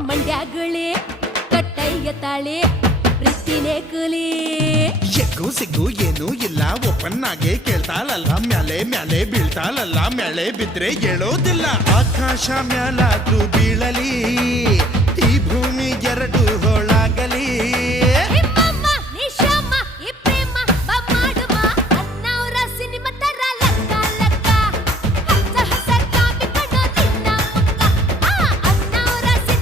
ಮಂಡ್ಯಗಳೇ ಕಟ್ಟಯ್ಯ ತಾಳೆ ಪ್ರೀತಿನೇ ಕಲಿ ಎಗ್ಗು ಸಿಗ್ಗು ಏನೂ ಇಲ್ಲ ಓಪನ್ ಆಗಿ ಕೇಳ್ತಾಳಲ್ಲ ಮ್ಯಾಲೆ ಮ್ಯಾಲೆ ಬೀಳ್ತಾಳಲ್ಲ ಮ್ಯಾಲೆ ಬಿದ್ರೆ ಹೇಳೋದಿಲ್ಲ ಆಕಾಶ ಮ್ಯಾಲಾದ್ರೂ ಬೀಳಲಿ